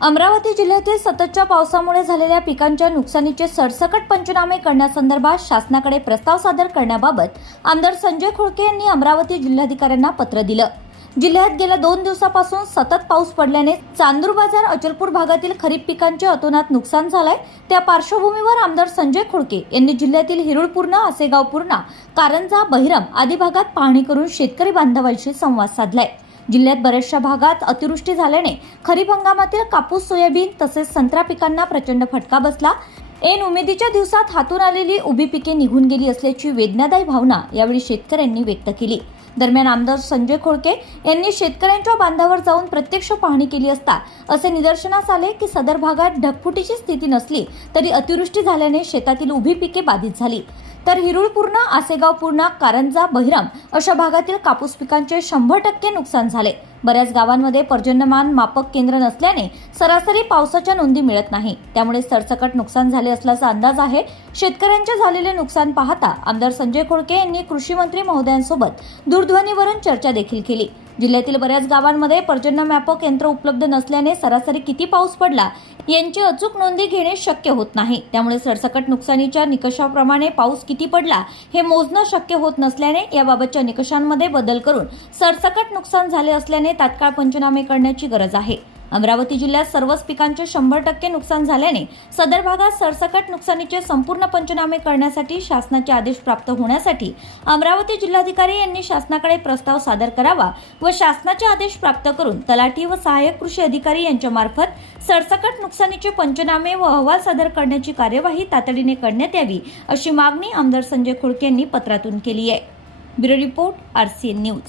अमरावती जिल्ह्यातील सततच्या पावसामुळे झालेल्या पिकांच्या नुकसानीचे सरसकट पंचनामे करण्यासंदर्भात शासनाकडे प्रस्ताव सादर करण्याबाबत आमदार संजय खोडके यांनी अमरावती जिल्हाधिकाऱ्यांना पत्र दिलं. जिल्ह्यात गेल्या दोन दिवसापासून सतत पाऊस पडल्याने चांदूर बाजार अचलपूर भागातील खरीप पिकांचे अतोनात नुकसान झालंय. त्या पार्श्वभूमीवर आमदार संजय खोडके यांनी जिल्ह्यातील हिरुळपूर्णा पूर्णा कारंजा बहिरम आदी भागात पाहणी करून शेतकरी बांधवांशी संवाद साधलाय. जिल्ह्यात बऱ्याचशा भागात अतिवृष्टी झाल्याने खरीप हंगामातील कापूस सोयाबीन तसेच संत्रा पिकांना प्रचंड फटका बसला. ऐन उमेदीच्या दिवसात हातून आलेली उभी पिके निघून गेली असल्याची वेदनादायी भावना यावेळी शेतकऱ्यांनी व्यक्त केली. दरम्यान आमदार संजय खोळके यांनी शेतकऱ्यांच्या बांधावर जाऊन प्रत्यक्ष पाहणी केली असता असे निदर्शनास आले की सदर भागात ढगफुटीची स्थिती नसली तरी अतिवृष्टी झाल्याने शेतातील उभी पिके बाधित झाली. तर हिरुळपूर्ण आसेगाव पूर्ण कारंजा बहिरम अशा भागातील कापूस पिकांचे शंभर टक्के नुकसान झाले. बऱ्याच गावांमध्ये पर्जन्यमान मापक केंद्र नसल्याने सरासरी पावसाच्या नोंदी मिळत नाही. त्यामुळे सरसकट नुकसान झाले असल्याचा अंदाज आहे. शेतकऱ्यांचे झालेले नुकसान पाहता आमदार संजय खोडके यांनी कृषी मंत्री महोदयांसोबत दूरध्वनीवरून चर्चा देखील केली. जिल्ह्यातील बऱ्याच गावांमध्ये पर्जन्य मॅपक यंत्र उपलब्ध नसल्याने सरासरी किती पाऊस पडला यांची अचूक नोंदी घेणे शक्य होत नाही. त्यामुळे सरसकट नुकसानीच्या निकषाप्रमाणे पाऊस किती पडला हे मोजणं शक्य होत नसल्याने याबाबतच्या निकषांमध्ये बदल करून सरसकट नुकसान झाले असल्याने तात्काळ पंचनामे करण्याची गरज आहे. अमरावती जिल्ह्यात सर्वच पिकांचे शंभर टक्के नुकसान झाल्याने सदर भागात सरसकट नुकसानीचे संपूर्ण पंचनामे करण्यासाठी शासनाचे आदेश प्राप्त होण्यासाठी अमरावती जिल्हाधिकारी यांनी शासनाकडे प्रस्ताव सादर करावा व शासनाचे आदेश प्राप्त करून तलाठी व सहाय्यक कृषी अधिकारी यांच्या मार्फत सरसकट नुकसानीचे पंचनामे व अहवाल सादर करण्याची कार्यवाही तातडीने करण्यात यावी अशी मागणी आमदार संजय खोडके यांनी पत्रातून केली आहे. Bureau report R C N news.